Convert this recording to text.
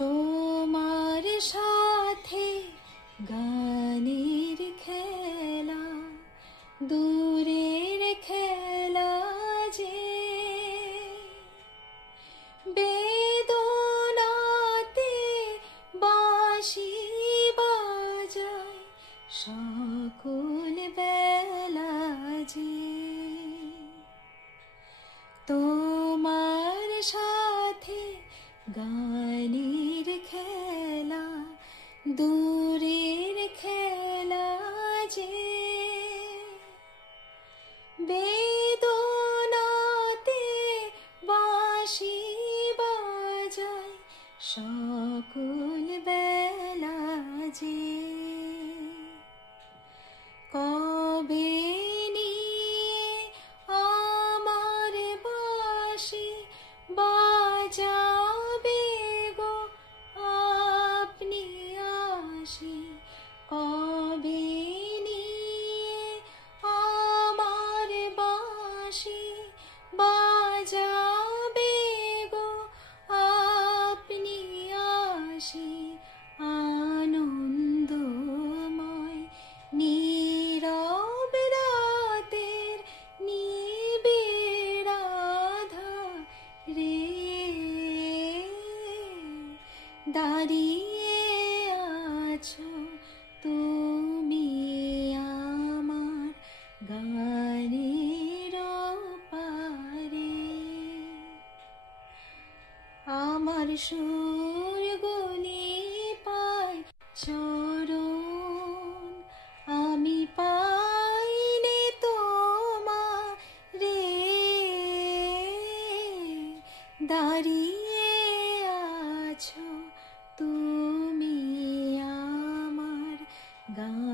তোমার সাথে গানের খেলা, দূরের খেলা যে বেদনাতে বাঁশি বাজায় সকল বেলা যে। তোমার সাথে গানের খেলা, দূরের খেলা যে বেদনাতে বাঁশি বাজায় সকল বেলা যে। কবে নিয়ে আমার বাঁশি বাজাবে গো আপনি আসি, কবে নিয়ে আমার বাঁশি বাজাবে গো আপনি আসি। আনন্দময় নীরব রাতের নিবিড় আঁধারে দাঁড়িয়ে আছো তুমি আমার গানের পারে। আমার সুরগুলি পায় চরণ, আমি পাইলে তোমারে দাঁড়িয়ে আছো তুমি আমার গান।